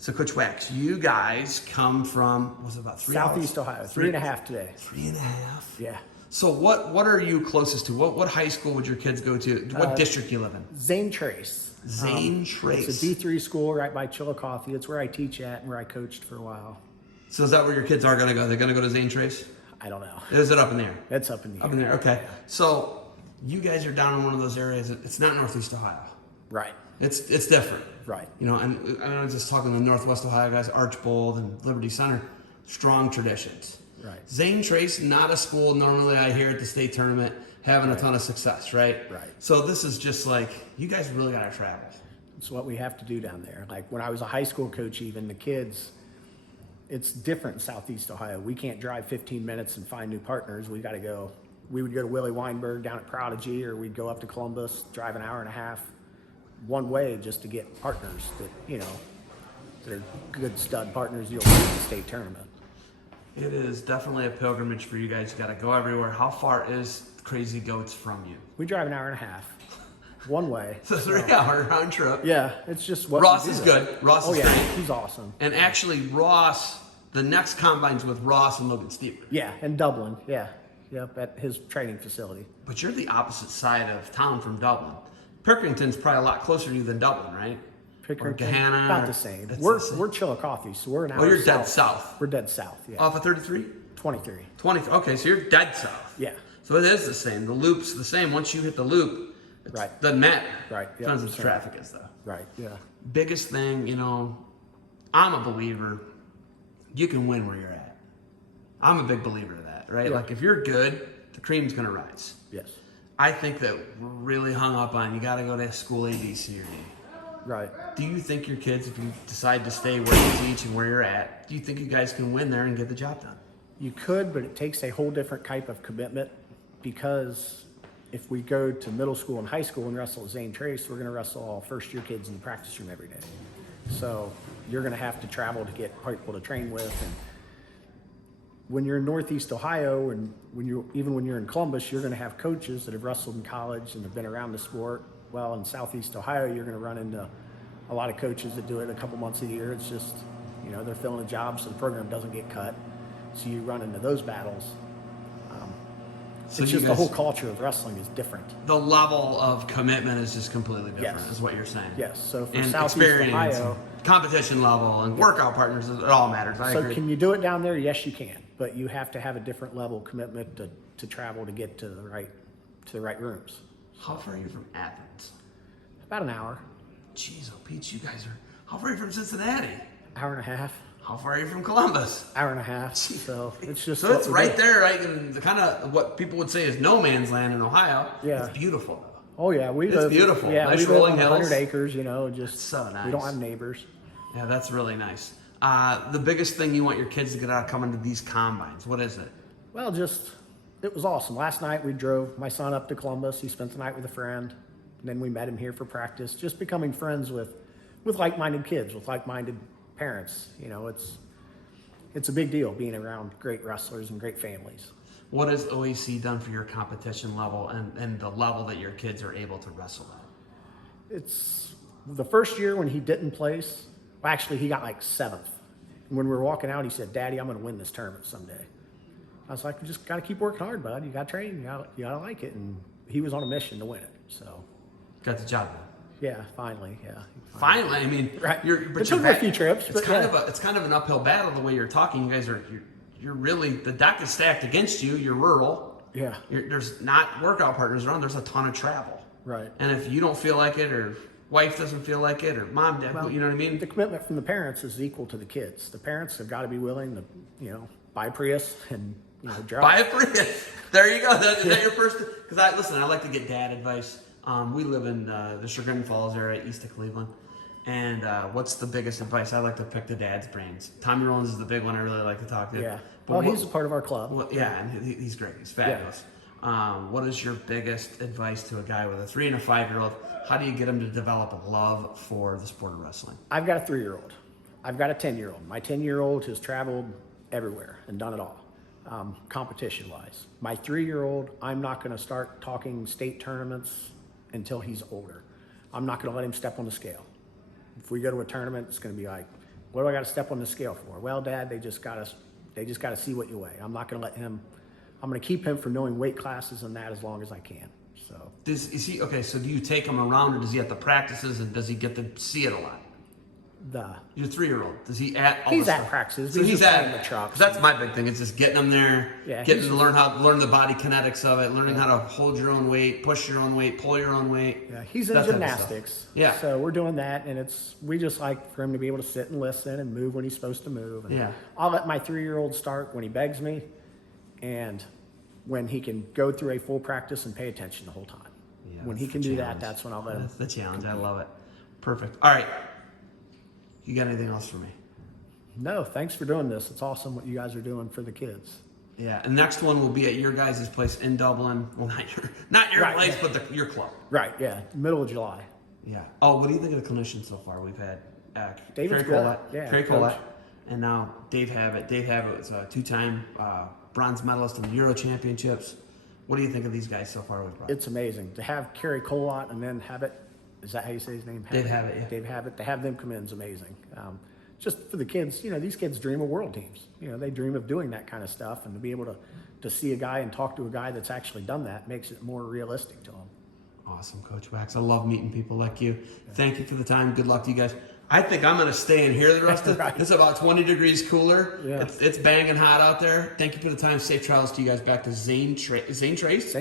So Coach Wax, you guys come from, was it about 3 hours? Southeast Ohio, 3.5 today. 3.5? Yeah. So what are you closest to? What high school would your kids go to? What district you live in? Zane Trace. Zane Trace. It's a D3 school right by Chillicothe. It's where I teach at and where I coached for a while. So is that where your kids are going to go? They're going to go to Zane Trace? I don't know. Is it up in there? It's up in the air. Up in there, okay. So you guys are down in one of those areas. It's not Northeast Ohio. Right. It's different. Right. You know, and I was just talking to the Northwest Ohio guys, Archbold and Liberty Center, strong traditions. Right. Zane Trace, not a school normally I hear at the state tournament having a ton of success, right? Right. So this is just like, you guys really got to travel. It's what we have to do down there. Like when I was a high school coach, even the kids, it's different in Southeast Ohio. We can't drive 15 minutes and find new partners. We got to go. We would go to Willie Weinberg down at Prodigy, or we'd go up to Columbus, drive an hour and a half one way just to get partners that, you know, that are good stud partners you'll see in the state tournament. It is definitely a pilgrimage for you guys. You got to go everywhere. How far is Crazy Goats from you? We drive an hour and a half one way. It's a 3-hour round trip. Yeah, it's just what Ross we do is there. good. Ross Oh is yeah, great. he's awesome. And actually, Ross, the next combine's with Ross and Logan Steeper. Yeah, in Dublin. Yeah, yep, at his training facility. But you're the opposite side of town from Dublin. Pickerington's probably a lot closer to you than Dublin, right? Pickerington, Or Gahanna, about or- the same. it's We're the same. we're Chillicothe, so we're an hour. Oh, you're dead south. We're dead south. Yeah, Off of 33? 23. 20. Okay, so you're dead south. Yeah, So it is the same. The loop's the same. Once you hit the loop, it Right. doesn't matter. Right, yeah, Depends what the same. traffic is, though. right. Yeah, Biggest thing, you know, I'm a believer. You can win where you're at. I'm a big believer of that, right? Yeah. Like if you're good, the cream's gonna rise. yes, I think that we're really hung up on you got to go to school A, B, C, or D. right. Do you think your kids, if you decide to stay where you teach and where you're at, do you think you guys can win there and get the job done? You could, but it takes a whole different type of commitment, because if we go to middle school and high school and wrestle at Zane Trace, we're going to wrestle all first year kids in the practice room every day. So you're going to have to travel to get people to train with. And when you're in Northeast Ohio and even when you're in Columbus, you're going to have coaches that have wrestled in college and have been around the sport. Well, in Southeast Ohio, you're going to run into a lot of coaches that do it a couple months a year. It's just, you know, they're filling a job, so the program doesn't get cut. So you run into those battles. So It's you just the guys- whole culture of wrestling is different. The level of commitment is just completely different, Yes. is what you're saying. Yes. So for And Southeast experience, Ohio, and competition level, and workout partners, it all matters. I so agree. can you do it down there? Yes, you can. But you have to have a different level of commitment to travel to get to the right rooms. How far are you from Athens? About an hour, Jeez, oh Pete, you guys are. How far are you from Cincinnati? hour and a half, How far are you from Columbus? hour and a half. So it's just So what it's we right do. there, right? In the kind of what people would say is no man's land in Ohio. Yeah. It's beautiful though. Oh yeah, we It's live beautiful. Yeah, Nice we live rolling on hills. 100 acres. You know, just so We nice. don't have neighbors. Yeah, that's really nice. The biggest thing you want your kids to get out of coming to these combines, what is it? Well, it was awesome. Last night we drove my son up to Columbus. He spent the night with a friend. And then we met him here for practice, just becoming friends with like-minded kids, with like-minded parents. You know, it's a big deal being around great wrestlers and great families. What has OAC done for your competition level and the level that your kids are able to wrestle at? It's the first year when he didn't place, well, actually he got like 7th. And when we were walking out, he said, "Daddy, I'm going to win this tournament someday." I was like, "You just got to keep working hard, bud. You got to train. You got to like it." And he was on a mission to win it. So, Got the job done. yeah, finally, yeah. Finally, I mean, Right. but It took me a few trips, It's but kind yeah. it's kind of an uphill battle the way you're talking. You guys you're really, the deck is stacked against you. You're rural. Yeah, There's not workout partners around. There's a ton of travel. right. And if you don't feel like it, or wife doesn't feel like it, or mom, dad, Well, you know what I mean? The commitment from the parents is equal to the kids. The parents have got to be willing to, you know, buy a Prius and, you know, drive. Buy a Prius. There you go. Is that your first? Because I like to get dad advice. We live in the Chagrin Falls area, east of Cleveland. And what's the biggest advice? I like to pick the dad's brains. Tommy Rollins is the big one I really like to talk to. Yeah. But Well, what- he's a part of our club. Well, yeah, and he's great. He's fabulous. What is your biggest advice to a guy with a 3 and a 5-year-old? How do you get him to develop a love for the sport of wrestling? I've got a 3-year-old. I've got a 10-year-old. My 10-year-old has traveled everywhere and done it all, competition-wise. My 3-year-old, I'm not going to start talking state tournaments until he's older. I'm not going to let him step on the scale. If we go to a tournament, it's going to be like What do I got to step on the scale for? Well, Dad, they just got to see what you weigh. I'm not going to let him. I'm going to keep him from knowing weight classes and that as long as I can. So Is he okay? So do you take him around, or does he at the practices, and does he get to see it a lot? Your 3-year-old, does he at all He's the at stuff? practices. So he's playing the at trucks. 'cause that's my big thing. It's just getting him there, Yeah, getting he's to learn the body kinetics of it, learning how to hold your own weight, push your own weight, pull your own weight. Yeah, he's in that type of gymnastics. stuff. Yeah. So we're doing that, and we just like for him to be able to sit and listen and move when he's supposed to move. And Yeah. I'll let my 3-year-old start when he begs me, and when he can go through a full practice and pay attention the whole time. Yeah, When he that's can the do challenge. that, that's when I'll let him. That's the challenge. I love it. Perfect. All right. You got anything else for me? No, thanks for doing this. It's awesome what you guys are doing for the kids. Yeah. And next one will be at your guys' place in Dublin. Well, not your Right, place, yeah. but your club. Right, yeah, middle of July. Yeah. Oh, what do you think of the clinicians so far? We've had David's Carrie good. Collette, Yeah, Carrie coach. Collette, and now Dave Habit. Dave Habit was a 2-time bronze medalist in the Euro Championships. What do you think of these guys so far? We've brought? It's amazing to have Kerry Colott and then Habit. Is that how you say his name? Dave Habit, yeah. Dave Habit. To have them come in is amazing. Just for the kids, these kids dream of world teams. They dream of doing that kind of stuff, and to be able to see a guy and talk to a guy that's actually done that makes it more realistic to them. Awesome, Coach Wax. I love meeting people like you. Thank you for the time. Good luck to you guys. I think I'm going to stay in here the rest of Right. It's about 20 degrees cooler. Yeah. It's banging hot out there. Thank you for the time. Safe travels to you guys back to Zane Trace. Same trace.